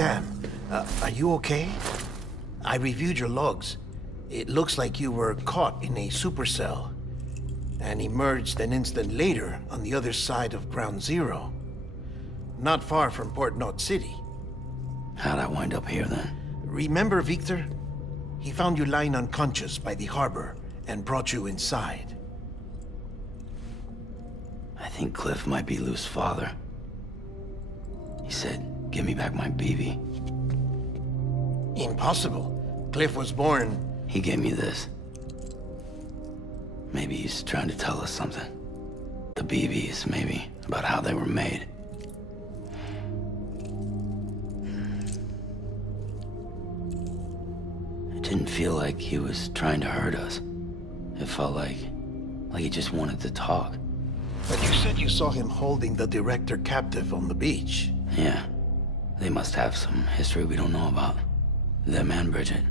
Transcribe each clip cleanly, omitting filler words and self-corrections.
Sam, are you okay? I reviewed your logs. It looks like you were caught in a supercell and emerged an instant later on the other side of Ground Zero. Not far from Port Knot City. How'd I wind up here then? Remember Victor? He found you lying unconscious by the harbor and brought you inside. I think Cliff might be Lou's father. He said, give me back my BB. Impossible. Cliff was born... He gave me this. Maybe he's trying to tell us something. The BBs, maybe, about how they were made. It didn't feel like he was trying to hurt us. It felt like he just wanted to talk. But you said you saw him holding the director captive on the beach. Yeah. They must have some history we don't know about. Them and Bridget.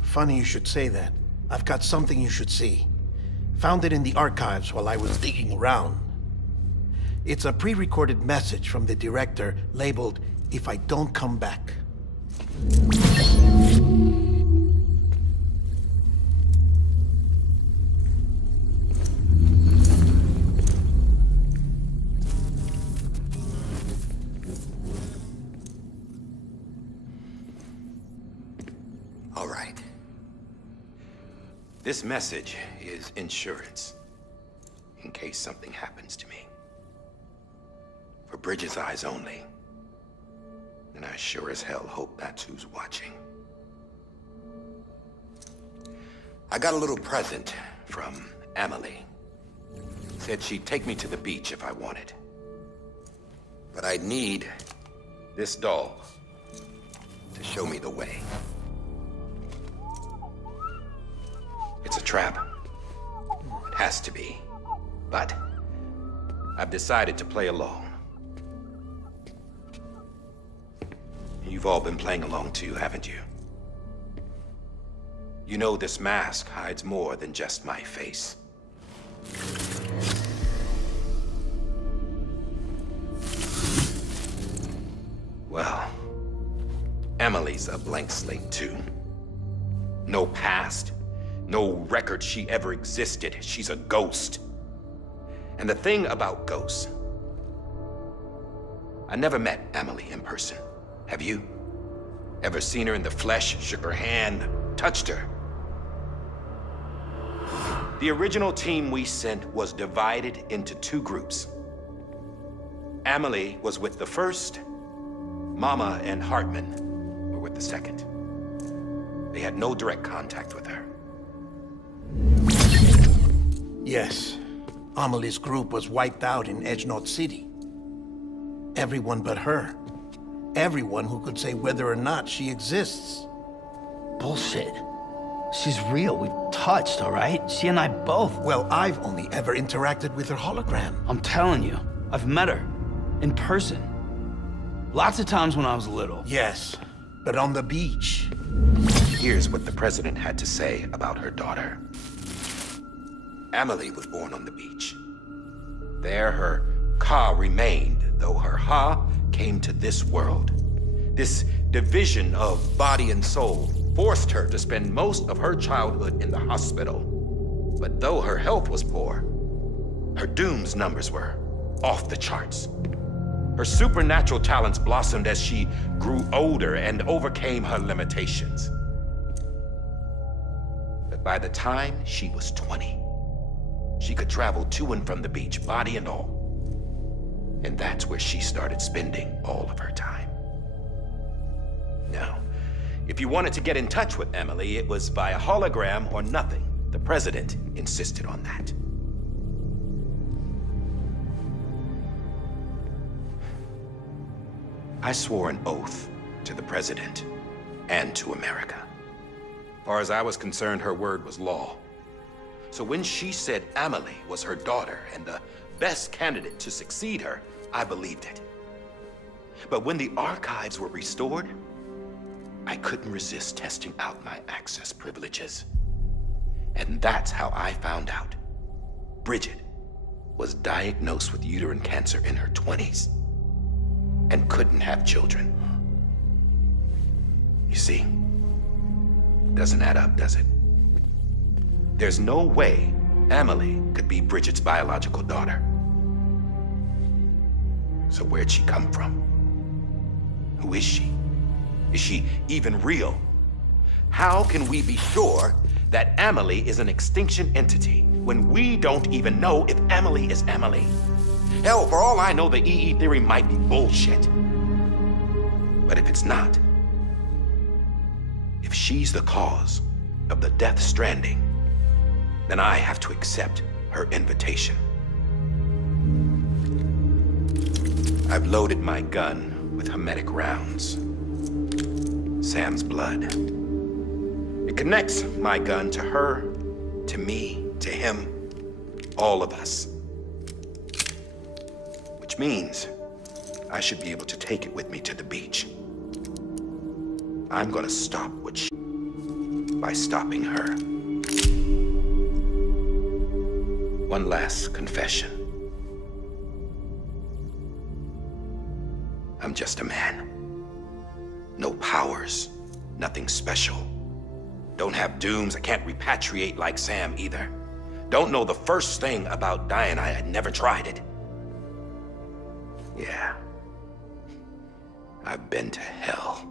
Funny you should say that. I've got something you should see. Found it in the archives while I was digging around. It's a pre-recorded message from the director labeled, "If I don't come back." All right. This message is insurance, in case something happens to me. For Bridget's eyes only. And I sure as hell hope that's who's watching. I got a little present from Emily. Said she'd take me to the beach if I wanted. But I'd need this doll to show me the way. It's a trap. It has to be. But I've decided to play along. You've all been playing along too, haven't you? You know this mask hides more than just my face. Well, Emily's a blank slate too. No past. No record she ever existed. She's a ghost. And the thing about ghosts, I never met Emily in person. Have you? Ever seen her in the flesh, shook her hand, touched her? The original team we sent was divided into two groups. Emily was with the first. Mama and Hartman were with the second. They had no direct contact with her. Yes. Amelie's group was wiped out in Edge Knot City. Everyone but her. Everyone who could say whether or not she exists. Bullshit. She's real. We've touched, all right? She and I both. Well, I've only ever interacted with her hologram. I'm telling you, I've met her. In person. Lots of times when I was little. Yes, but on the beach. Here's what the president had to say about her daughter. Emily was born on the beach. There her Ka remained, though her Ha came to this world. This division of body and soul forced her to spend most of her childhood in the hospital. But though her health was poor, her Doom's numbers were off the charts. Her supernatural talents blossomed as she grew older and overcame her limitations. But by the time she was 20, she could travel to and from the beach, body and all. And that's where she started spending all of her time. Now, if you wanted to get in touch with Emily, it was via hologram or nothing. The president insisted on that. I swore an oath to the president and to America. As far as I was concerned, her word was law. So when she said Emily was her daughter and the best candidate to succeed her, I believed it. But when the archives were restored, I couldn't resist testing out my access privileges. And that's how I found out Bridget was diagnosed with uterine cancer in her 20s and couldn't have children. You see? Doesn't add up, does it? There's no way Amelie could be Bridget's biological daughter. So where'd she come from? Who is she? Is she even real? How can we be sure that Amelie is an extinction entity when we don't even know if Amelie is Amelie? Hell, for all I know, the EE theory might be bullshit. But if it's not, if she's the cause of the Death Stranding, then I have to accept her invitation. I've loaded my gun with hermetic rounds. Sam's blood. It connects my gun to her, to me, to him, all of us. Which means I should be able to take it with me to the beach. I'm gonna stop what she... by stopping her. One last confession. I'm just a man. No powers, nothing special. Don't have dooms, I can't repatriate like Sam either. Don't know the first thing about dying, I had never tried it. Yeah. I've been to hell.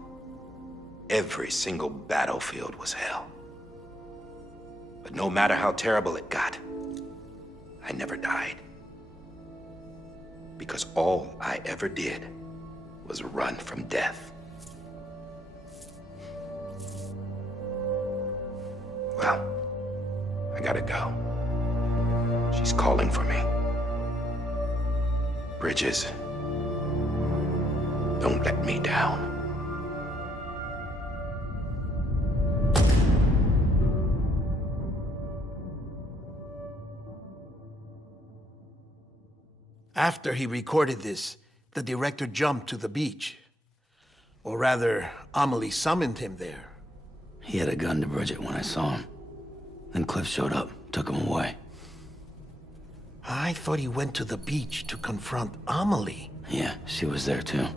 Every single battlefield was hell. But no matter how terrible it got, I never died. Because all I ever did was run from death. Well, I gotta go. She's calling for me. Bridges, don't let me down. After he recorded this, the director jumped to the beach. Or rather, Amelie summoned him there. He had a gun to Bridget when I saw him. Then Cliff showed up, took him away. I thought he went to the beach to confront Amelie. Yeah, she was there too.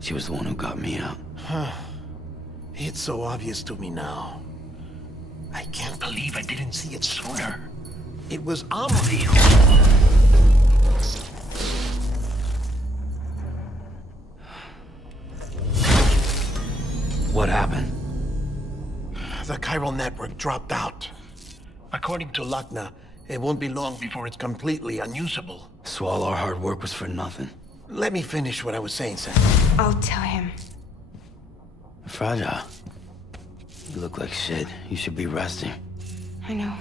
She was the one who got me out. It's so obvious to me now. I can't believe I didn't see it sooner. It was Amelie who... What happened? The chiral network dropped out. According to Wagner, it won't be long before it's completely unusable. So all our hard work was for nothing. Let me finish what I was saying, Sam. I'll tell him. Fragile. You look like shit. You should be resting. I know.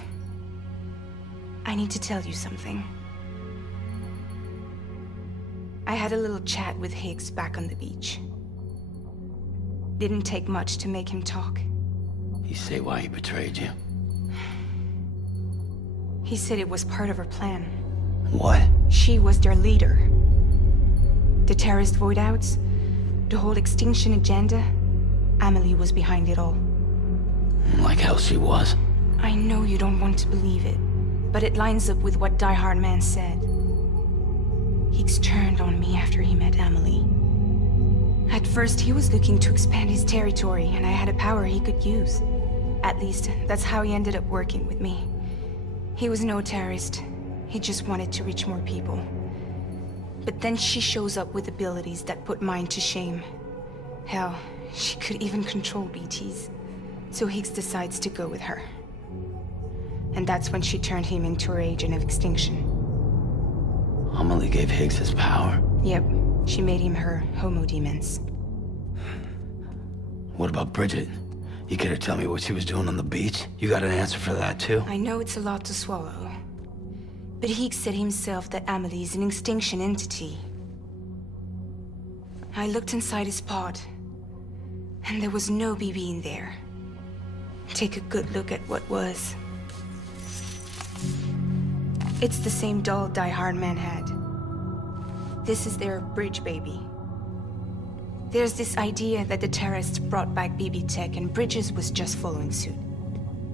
I need to tell you something. I had a little chat with Higgs back on the beach. Didn't take much to make him talk. You say why he betrayed you? He said it was part of her plan. What? She was their leader. The terrorist void-outs, the whole extinction agenda, Amelie was behind it all. Like hell she was. I know you don't want to believe it, but it lines up with what Die-Hardman said. Higgs turned on me after he met Amelie. At first, he was looking to expand his territory, and I had a power he could use. At least, that's how he ended up working with me. He was no terrorist. He just wanted to reach more people. But then she shows up with abilities that put mine to shame. Hell, she could even control BTs. So Higgs decides to go with her. And that's when she turned him into her agent of extinction. Amelie gave Higgs his power? Yep. She made him her homo demons. What about Bridget? You care to tell me what she was doing on the beach? You got an answer for that too? I know it's a lot to swallow. But Higgs said himself that Amelie is an extinction entity. I looked inside his pod, and there was no BB in there. Take a good look at what was. It's the same doll Die-Hardman had. This is their bridge baby. There's this idea that the terrorists brought back BB tech and Bridges was just following suit.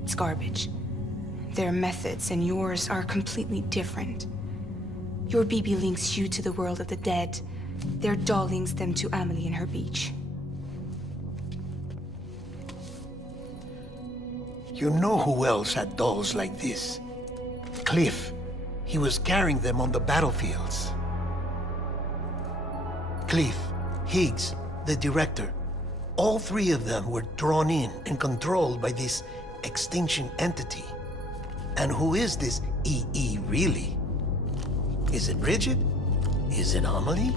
It's garbage. Their methods and yours are completely different. Your BB links you to the world of the dead. Their doll links them to Amelie and her beach. You know who else had dolls like this? Cliff. He was carrying them on the battlefields. Cliff, Higgs, the director. All three of them were drawn in and controlled by this extinction entity. And who is this EE really? Is it Bridget? Is it Amelie?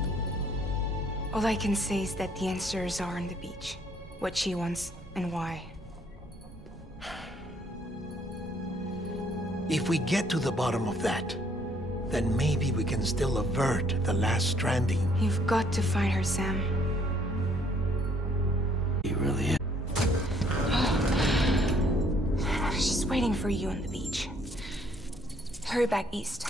All I can say is that the answers are on the beach. What she wants and why. If we get to the bottom of that, then maybe we can still avert the last stranding. You've got to find her, Sam. He really is. She's waiting for you on the beach. Hurry back east.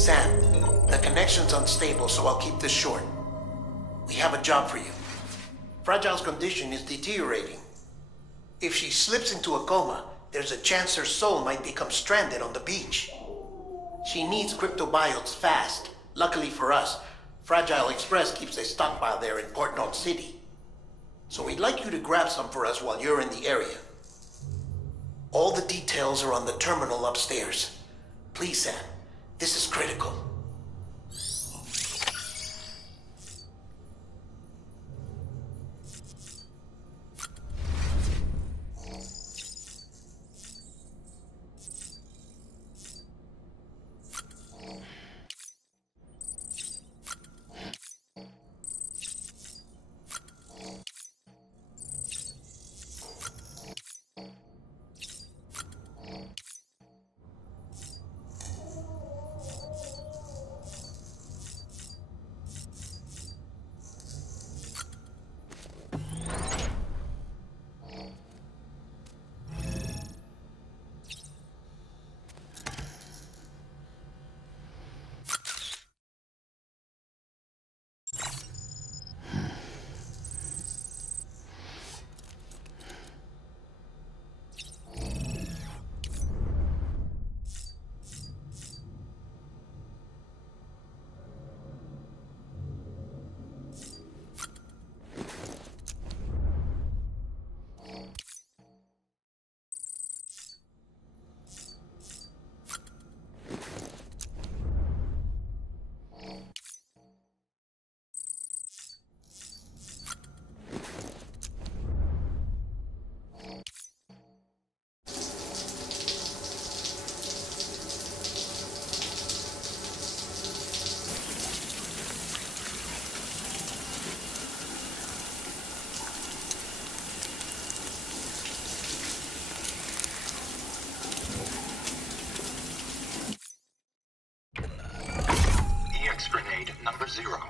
Sam, the connection's unstable, so I'll keep this short. We have a job for you. Fragile's condition is deteriorating. If she slips into a coma, there's a chance her soul might become stranded on the beach. She needs cryptobiotes fast. Luckily for us, Fragile Express keeps a stockpile there in Port North City. So we'd like you to grab some for us while you're in the area. All the details are on the terminal upstairs. Please, Sam. This is critical. Grenade number 0.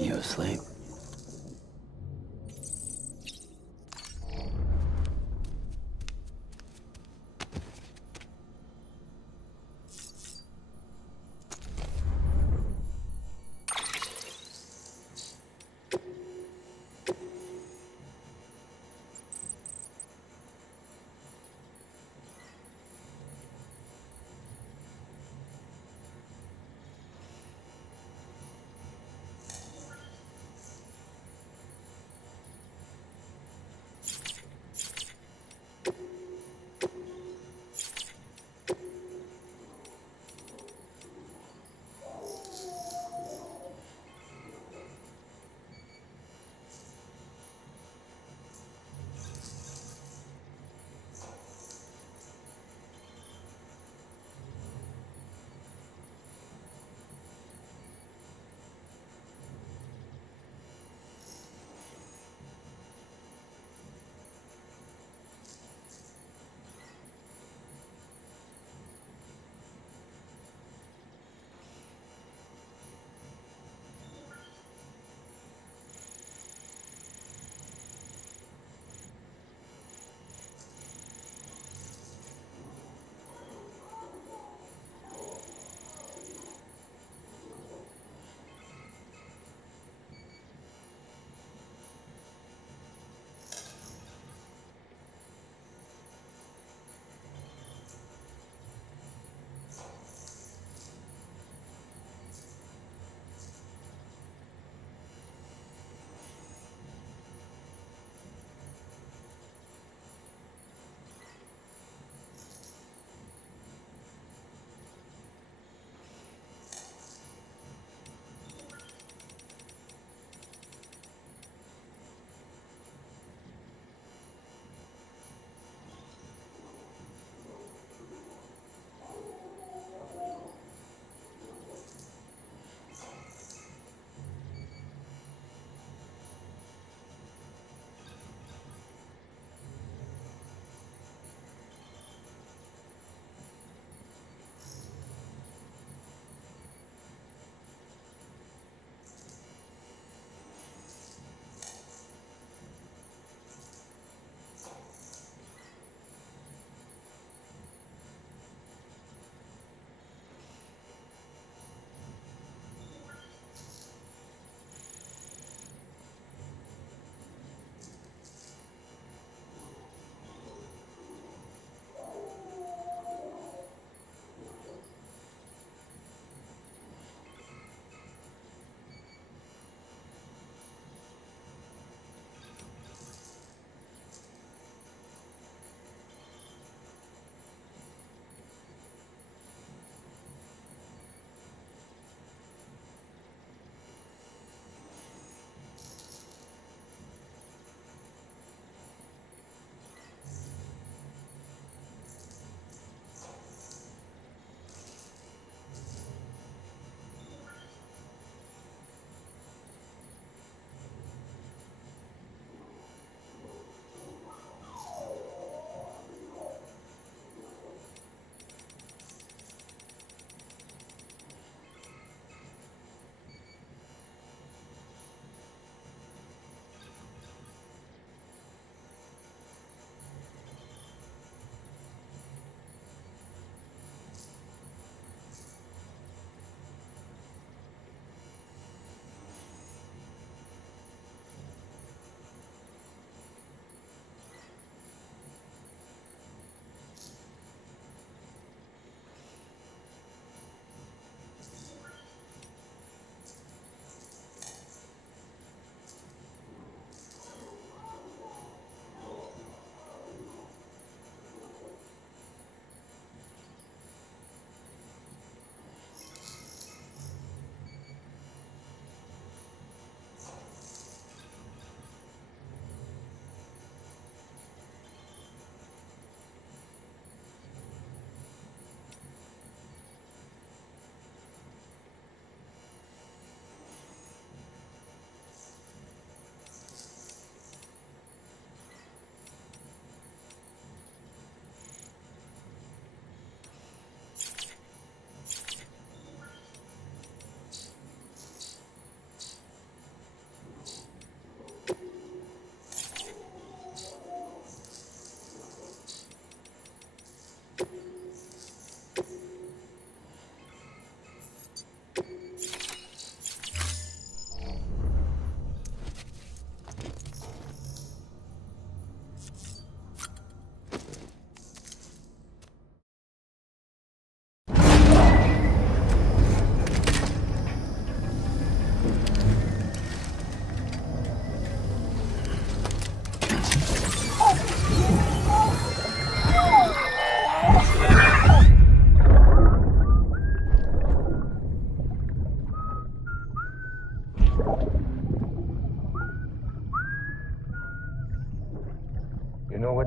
You asleep?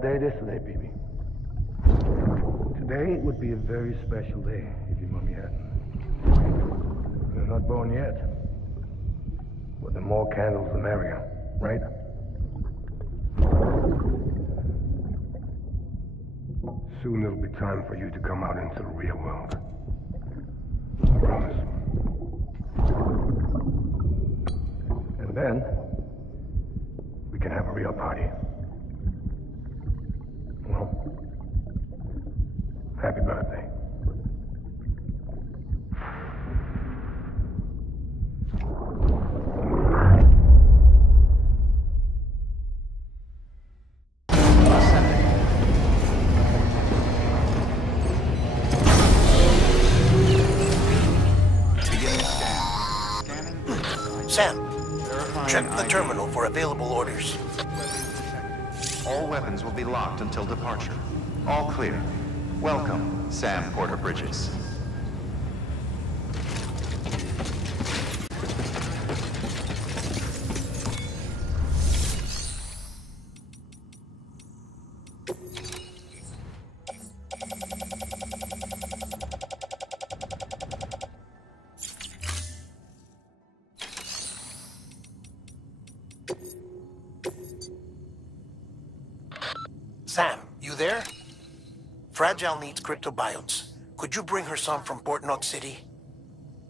What day it is today, baby? Today would be a very special day if your mommy hadn't. You're not born yet. But the more candles, the merrier, right? Soon it'll be time for you to come out into the real world. I promise. And then, we can have a real party. Well, happy birthday. Sam, check the terminal for available orders. All weapons will be locked until departure. All clear. Welcome, Sam Porter-Bridges. Sam, you there? Fragile needs cryptobiotes. Could you bring her some from Port Knot City?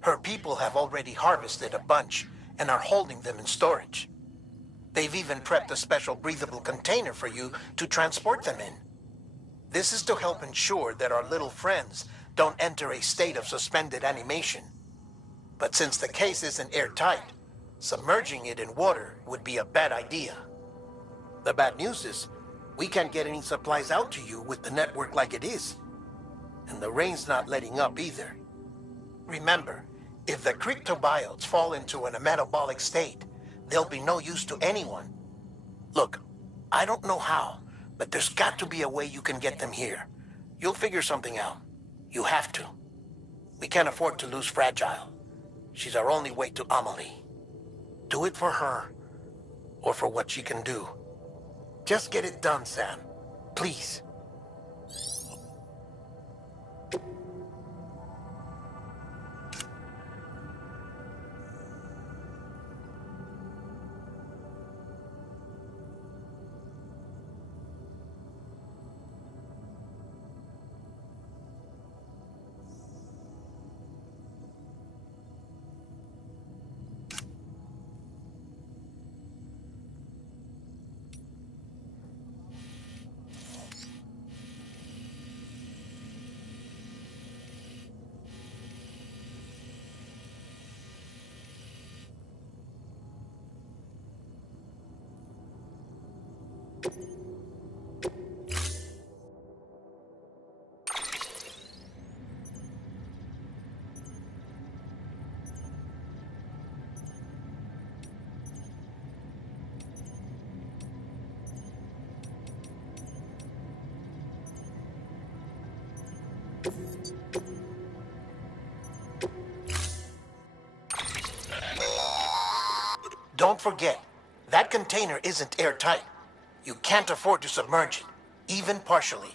Her people have already harvested a bunch and are holding them in storage. They've even prepped a special breathable container for you to transport them in. This is to help ensure that our little friends don't enter a state of suspended animation. But since the case isn't airtight, submerging it in water would be a bad idea. The bad news is, we can't get any supplies out to you with the network like it is. And the rain's not letting up either. Remember, if the cryptobiotes fall into a metabolic state, they'll be no use to anyone. Look, I don't know how, but there's got to be a way you can get them here. You'll figure something out. You have to. We can't afford to lose Fragile. She's our only way to Amelie. Do it for her, or for what she can do. Just get it done, Sam. Please. Don't forget, that container isn't airtight. You can't afford to submerge it, even partially.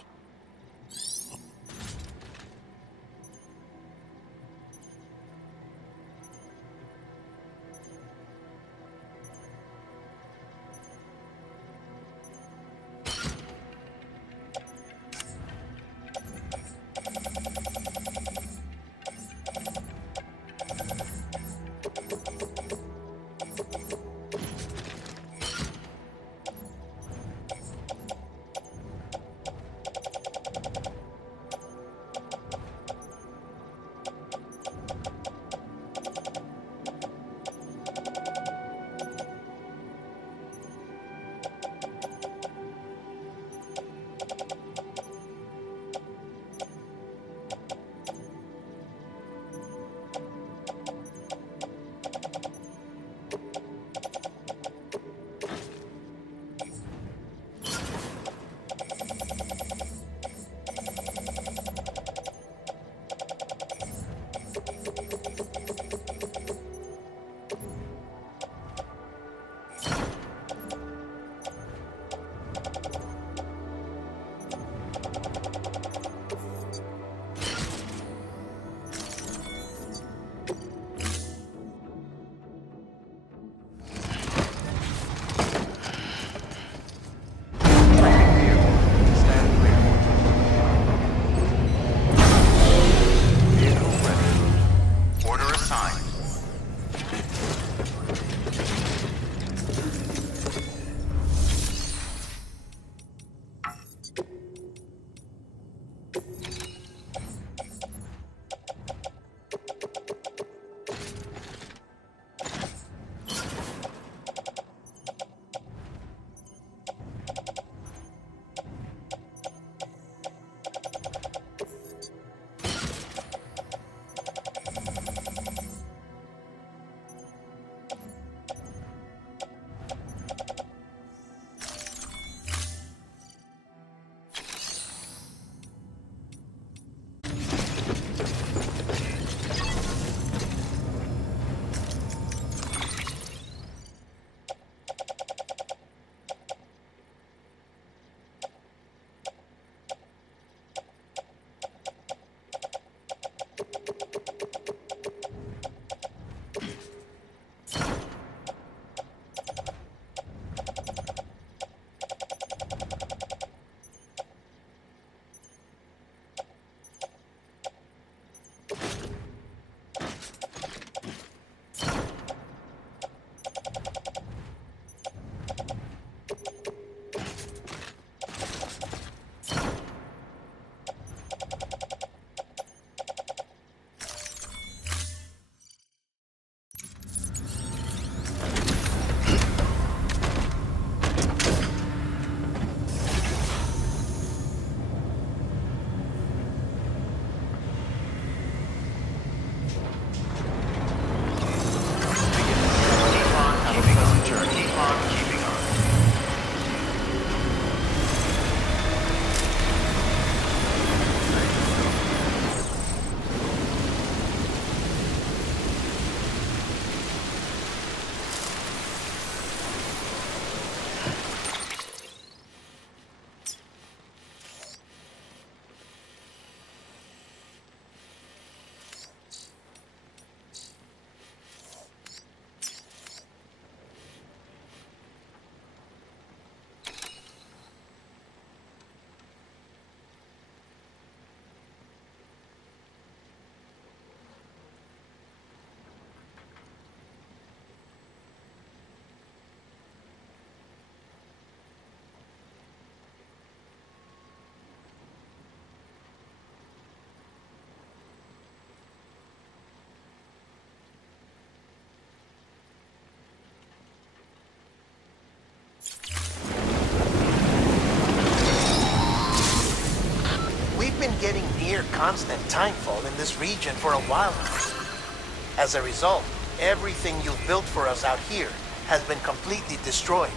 constant timefall in this region for a while now. As a result, everything you've built for us out here has been completely destroyed.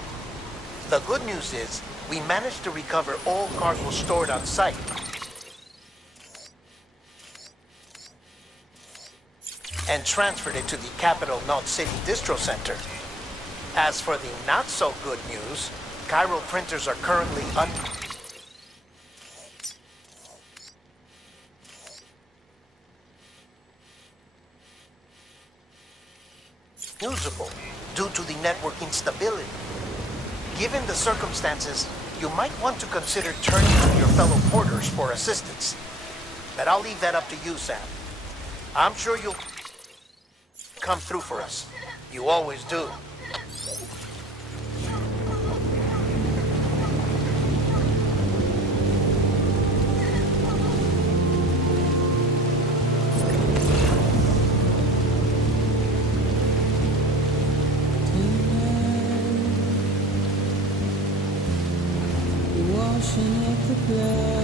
The good news is, we managed to recover all cargo stored on site. And transferred it to the capital Knot City Distro Center. As for the not-so-good news, Cairo printers are currently unusable due to the network instability. Given the circumstances, you might want to consider turning to your fellow porters for assistance. But I'll leave that up to you, Sam. I'm sure you'll come through for us. You always do. Washing up the blood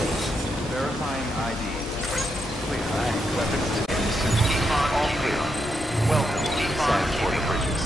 place. Verifying ID. Clear. Weapons in the suit. All clear. Welcome, Sam Porter Bridges.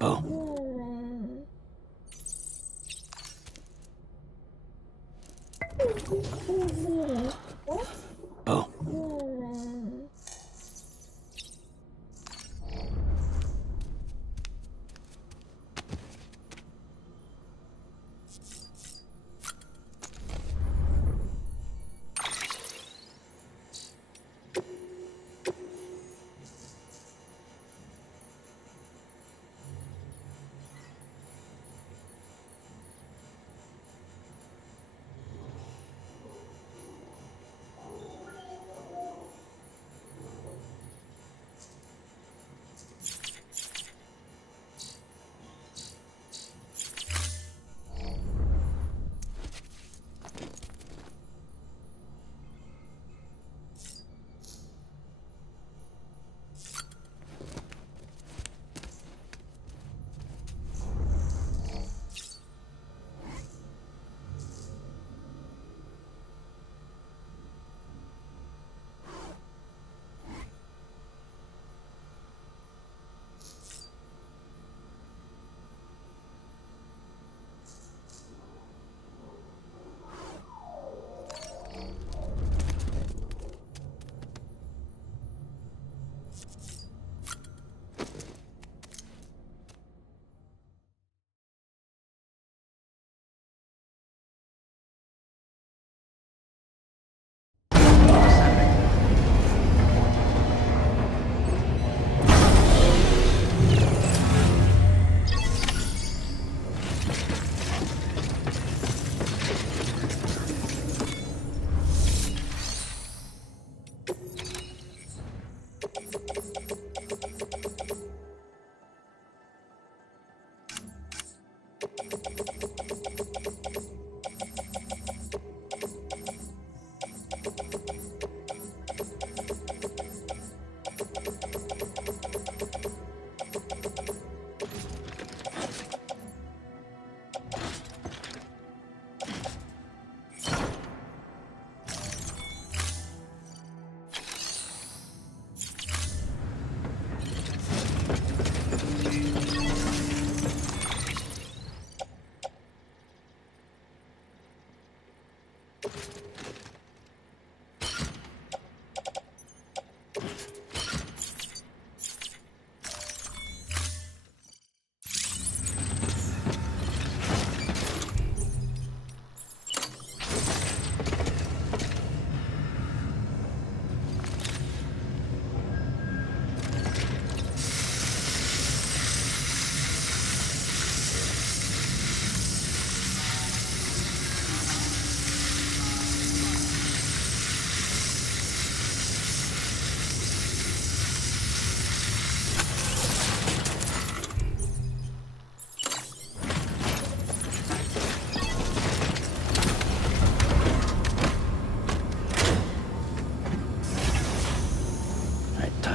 Oh. Oh.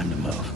Time to move.